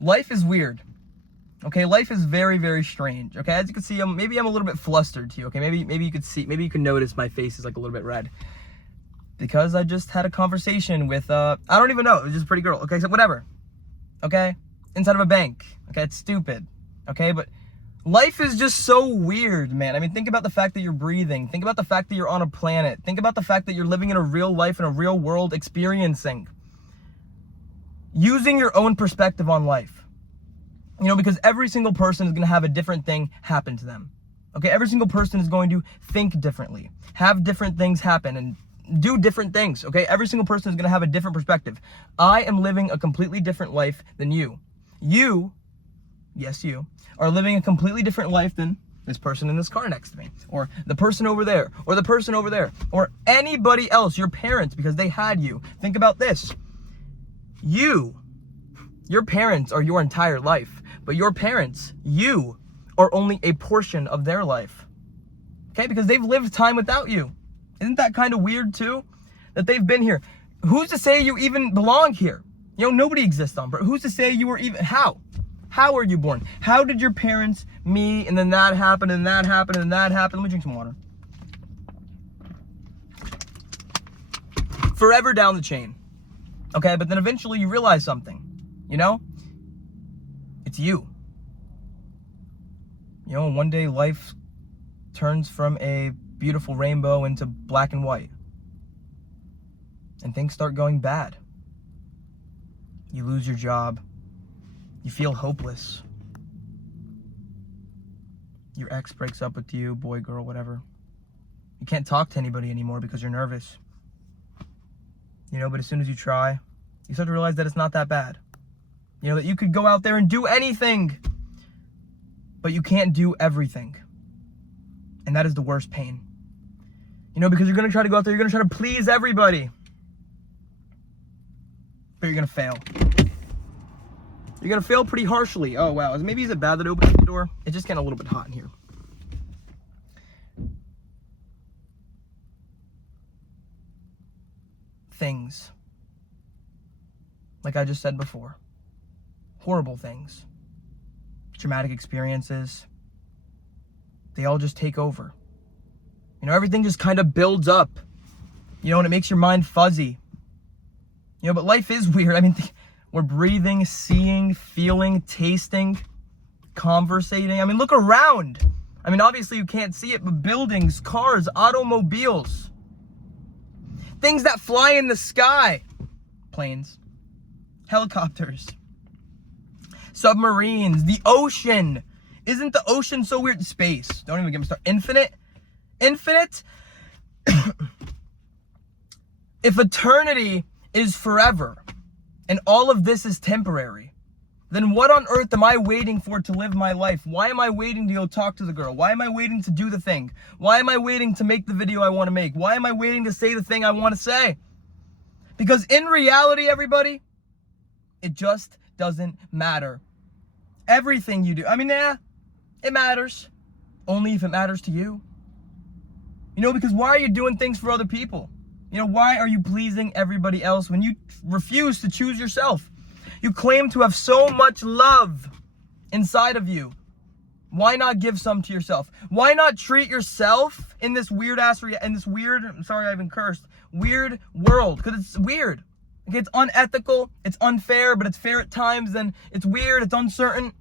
life is weird. Okay, life is very, very strange. Okay, as you can see, maybe I'm a little bit flustered to you. Okay, maybe you could see, maybe you can notice my face is like a little bit red because I just had a conversation with I don't even know, it was just a pretty girl. Okay, so whatever. Okay, inside of a bank. Okay, it's stupid. Okay, but life is just so weird, man. I mean, think about the fact that you're breathing. Think about the fact that you're on a planet. Think about the fact that you're living in a real life, in a real world, experiencing, using your own perspective on life. You know, because every single person is going to have a different thing happen to them. Okay, every single person is going to think differently, have different things happen, and do different things. Okay, every single person is going to have a different perspective. I am living a completely different life than you. You, yes, you, are living a completely different life than this person in this car next to me, or the person over there, or the person over there, or anybody else, your parents, because they had you. Think about this. Your parents are your entire life. But your parents, you, are only a portion of their life. Okay? Because they've lived time without you. Isn't that kind of weird too? That they've been here. Who's to say you even belong here? You know, nobody exists on Earth. Who's to say you were even, how? How were you born? How did your parents meet, and then that happened, and that happened, and that happened? Let me drink some water. Forever down the chain. Okay? But then eventually you realize something. You know? It's you. You know, one day life turns from a beautiful rainbow into black and white. And things start going bad. You lose your job. You feel hopeless. Your ex breaks up with you, boy, girl, whatever. You can't talk to anybody anymore because you're nervous. You know, but as soon as you try, you start to realize that it's not that bad. You know, that you could go out there and do anything, but you can't do everything. And that is the worst pain. You know, because you're going to try to go out there, you're going to try to please everybody. But you're going to fail. You're going to fail pretty harshly. Oh, wow. Maybe is it bad that I opened the door? It's just getting a little bit hot in here. Things. Like I just said before. Horrible things, traumatic experiences, they all just take over. You know, everything just kind of builds up, you know, and it makes your mind fuzzy. You know, but life is weird. I mean, we're breathing, seeing, feeling, tasting, conversating. I mean, look around. I mean, obviously you can't see it, but buildings, cars, automobiles, things that fly in the sky, planes, helicopters, submarines, the ocean. Isn't the ocean so weird? Space. Don't even get me started. Infinite. If eternity is forever and all of this is temporary, then what on earth am I waiting for to live my life? Why am I waiting to go talk to the girl? Why am I waiting to do the thing? Why am I waiting to make the video I want to make? Why am I waiting to say the thing I want to say? Because in reality, everybody, it just doesn't matter. Everything you do, I mean, yeah, it matters. Only if it matters to you. You know, because why are you doing things for other people? You know, why are you pleasing everybody else when you refuse to choose yourself? You claim to have so much love inside of you. Why not give some to yourself? Why not treat yourself in this weird I'm sorry I even cursed, weird world? Because it's weird. Okay, it's unethical, it's unfair, but it's fair at times, then it's weird, it's uncertain.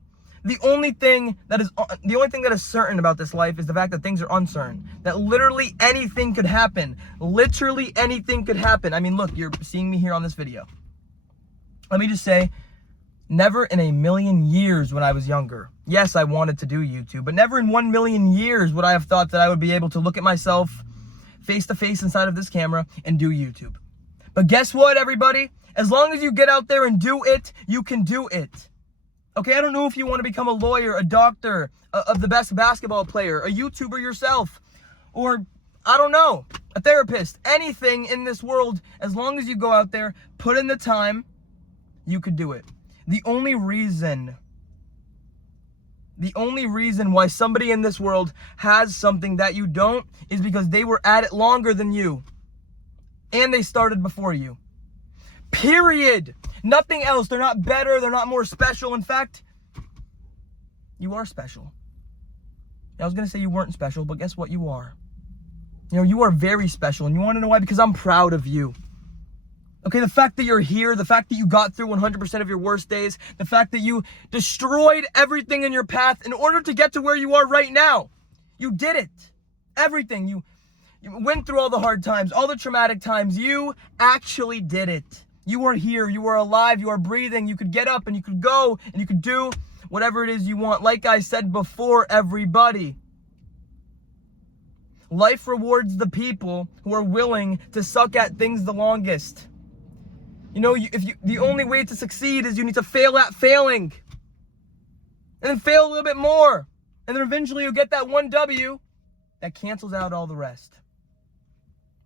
The only thing that is certain about this life is the fact that things are uncertain. That literally anything could happen. Literally anything could happen. I mean, look, you're seeing me here on this video. Let me just say, never in a million years when I was younger, yes, I wanted to do YouTube, but never in 1 million years would I have thought that I would be able to look at myself face to face inside of this camera and do YouTube. But guess what, everybody? As long as you get out there and do it, you can do it. Okay, I don't know if you want to become a lawyer, a doctor, the best basketball player, a YouTuber yourself, or, I don't know, a therapist, anything in this world. As long as you go out there, put in the time, you could do it. The only reason why somebody in this world has something that you don't is because they were at it longer than you. And they started before you. Period. Nothing else. They're not better. They're not more special. In fact, you are special. I was going to say you weren't special, but guess what? You are. You know, you are very special. And you want to know why? Because I'm proud of you. Okay, the fact that you're here, the fact that you got through 100% of your worst days, the fact that you destroyed everything in your path in order to get to where you are right now. You did it. Everything. You went through all the hard times, all the traumatic times. You actually did it. You are here. You are alive. You are breathing. You could get up and you could go and you could do whatever it is you want. Like I said before, everybody, life rewards the people who are willing to suck at things the longest. You know, the only way to succeed is you need to fail at failing. And then fail a little bit more. And then eventually you'll get that one W that cancels out all the rest.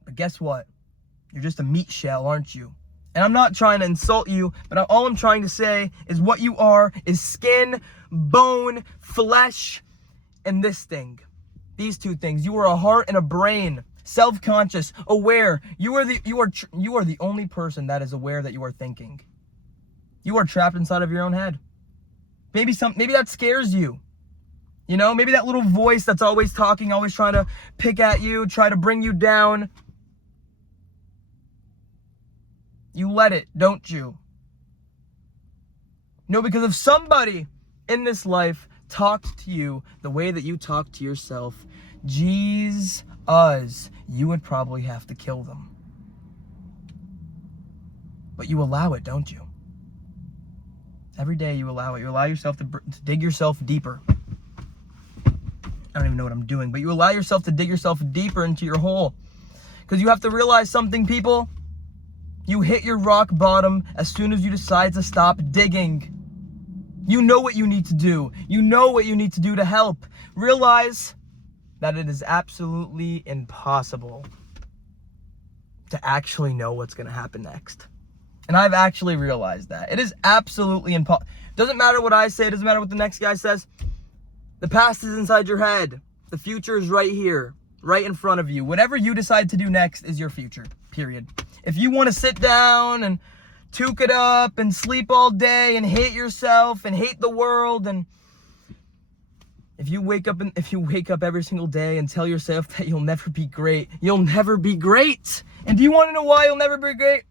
But guess what? You're just a meat shell, aren't you? And I'm not trying to insult you, but all I'm trying to say is what you are is skin, bone, flesh, and this thing. These two things. You are a heart and a brain. Self-conscious, aware. You are the only person that is aware that you are thinking. You are trapped inside of your own head. Maybe that scares you. You know, maybe that little voice that's always talking, always trying to pick at you, try to bring you down. You let it, don't you? No, because if somebody in this life talked to you the way that you talk to yourself, jeez, you would probably have to kill them. But you allow it, don't you? Every day you allow it. You allow yourself to dig yourself deeper. I don't even know what I'm doing, but you allow yourself to dig yourself deeper into your hole. Because you have to realize something, people. You hit your rock bottom as soon as you decide to stop digging. You know what you need to do. You know what you need to do to help. Realize that it is absolutely impossible to actually know what's going to happen next. And I've actually realized that. It is absolutely impossible. Doesn't matter what I say. It doesn't matter what the next guy says. The past is inside your head. The future is right here, right in front of you. Whatever you decide to do next is your future, period. If you want to sit down and toque it up and sleep all day and hate yourself and hate the world, and if you wake up every single day and tell yourself that you'll never be great, you'll never be great. And do you want to know why you'll never be great?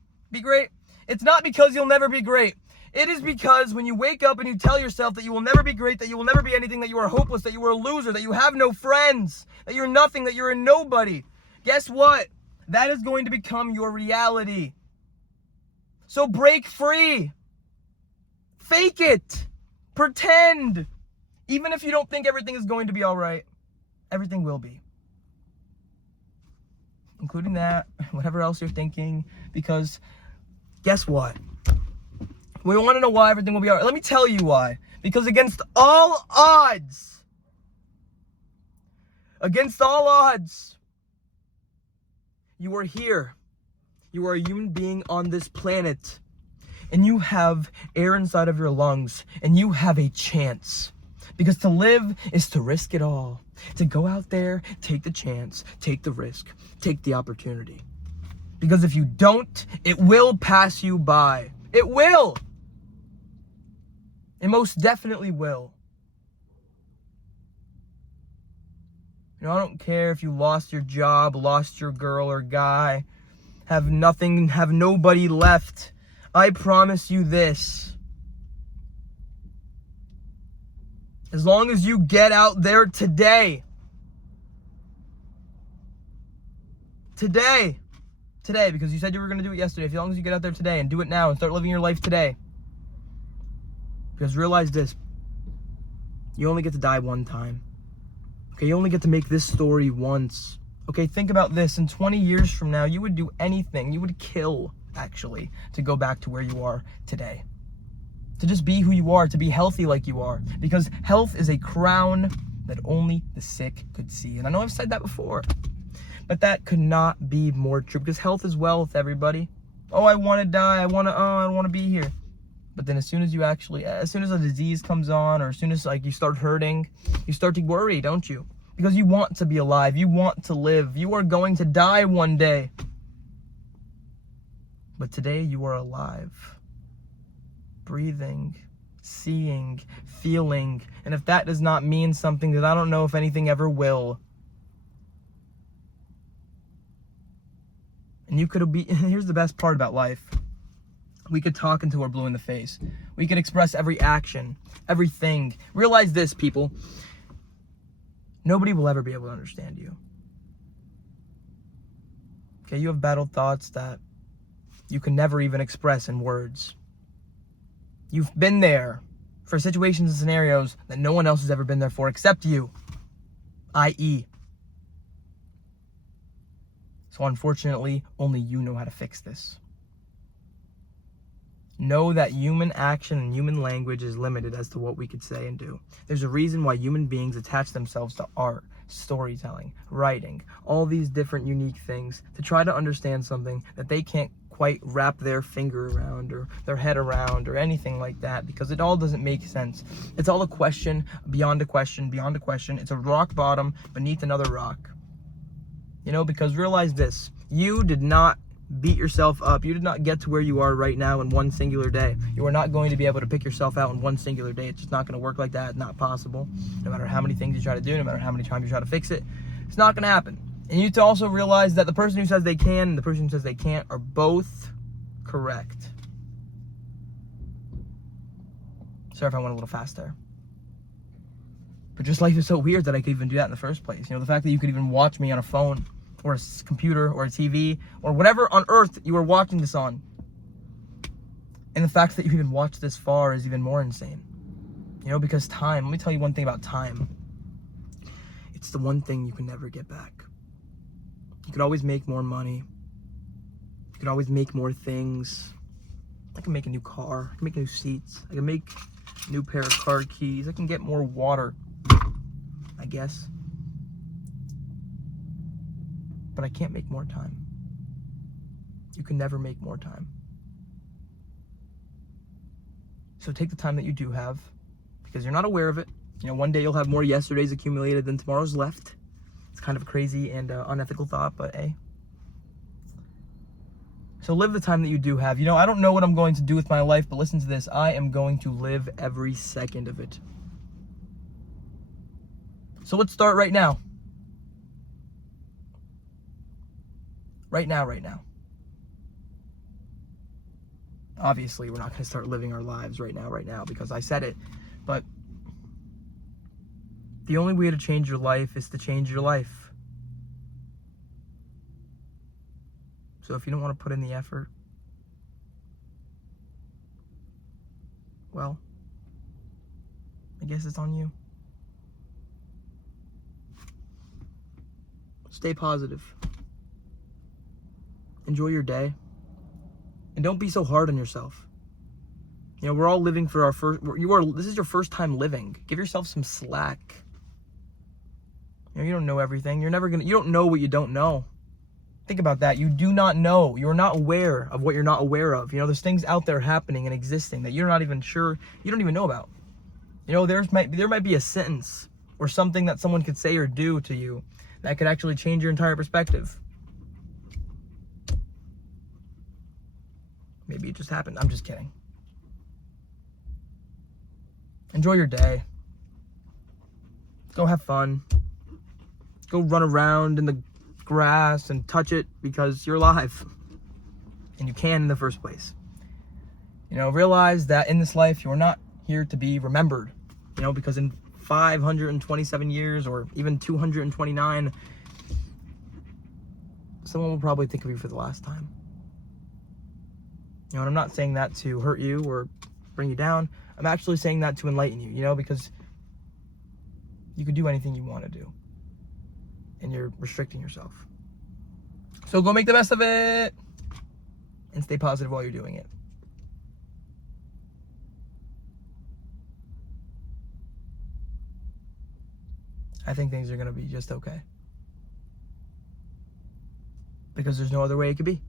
It's not because you'll never be great. It is because when you wake up and you tell yourself that you will never be great, that you will never be anything, that you are hopeless, that you are a loser, that you have no friends, that you're nothing, that you're a nobody, guess what? That is going to become your reality. So break free. Fake it. Pretend. Even if you don't think everything is going to be all right, everything will be. Including that, whatever else you're thinking, because guess what? We want to know why everything will be all right. Let me tell you why. Because against all odds, you are here. You are a human being on this planet. And you have air inside of your lungs. And you have a chance. Because to live is to risk it all. To go out there, take the chance, take the risk, take the opportunity. Because if you don't, it will pass you by. It will. It most definitely will. You know, I don't care if you lost your job, lost your girl or guy, have nothing, have nobody left. I promise you this. As long as you get out there today, because you said you were going to do it yesterday, as long as you get out there today and do it now and start living your life today. Because realize this, you only get to die one time. Okay, you only get to make this story once. Okay, think about this. In 20 years from now, you would do anything. You would kill, actually, to go back to where you are today. To just be who you are, to be healthy like you are. Because health is a crown that only the sick could see. And I know I've said that before, but that could not be more true. Because health is wealth, everybody. Oh, I want to die. I don't want to be here. But then as soon as a disease comes on, or as soon as you start hurting, you start to worry, don't you? Because you want to be alive. You want to live. You are going to die one day. But today you are alive, breathing, seeing, feeling. And if that does not mean something, then I don't know if anything ever will. And you could be, here's the best part about life. We could talk until we're blue in the face. We could express every action, everything. Realize this, people. Nobody will ever be able to understand you. Okay, you have battled thoughts that you can never even express in words. You've been there for situations and scenarios that no one else has ever been there for except you, i.e. So unfortunately, only you know how to fix this. Know that human action and human language is limited as to what we could say and do. There's a reason why human beings attach themselves to art, storytelling, writing, all these different unique things to try to understand something that they can't quite wrap their finger around or their head around or anything like that, because it all doesn't make sense. It's all a question beyond a question beyond a question. It's a rock bottom beneath another rock. You know, because realize this, you did not beat yourself up. You did not get to where you are right now in one singular day. You are not going to be able to pick yourself out in one singular day. It's just not going to work like that. It's not possible. No matter how many things you try to do, no matter how many times you try to fix it, it's not going to happen. And you need to also realize that the person who says they can and the person who says they can't are both correct. Sorry if I went a little fast there. But just life is so weird that I could even do that in the first place. You know, the fact that you could even watch me on a phone or a computer or a TV or whatever on earth you are watching this on. And the fact that you even watched this far is even more insane. You know, because time, let me tell you one thing about time. It's the one thing you can never get back. You could always make more money. You could always make more things. I can make a new car. I can make new seats. I can make a new pair of car keys. I can get more water, I guess. But I can't make more time. You can never make more time. So take the time that you do have, because you're not aware of it. You know, one day you'll have more yesterdays accumulated than tomorrow's left. It's kind of a crazy and unethical thought, but hey. So live the time that you do have. You know, I don't know what I'm going to do with my life, but listen to this. I am going to live every second of it. So let's start right now. Right now. Obviously, we're not going to start living our lives right now, because I said it. But the only way to change your life is to change your life. So if you don't want to put in the effort, well, I guess it's on you. Stay positive. Enjoy your day. And don't be so hard on yourself. You know, we're all living for our first, this is your first time living. Give yourself some slack. You know, you don't know everything. You don't know what you don't know. Think about that. You do not know. You're not aware of what you're not aware of. You know, there's things out there happening and existing that you're not even sure, you don't even know about. You know, there might be a sentence or something that someone could say or do to you that could actually change your entire perspective. Maybe it just happened. I'm just kidding. Enjoy your day. Go have fun. Go run around in the grass and touch it because you're alive. And you can in the first place. You know, realize that in this life, you're not here to be remembered. You know, because in 527 years or even 229, someone will probably think of you for the last time. You know, and I'm not saying that to hurt you or bring you down. I'm actually saying that to enlighten you, you know, because you could do anything you want to do. And you're restricting yourself. So go make the best of it. And stay positive while you're doing it. I think things are going to be just okay. Because there's no other way it could be.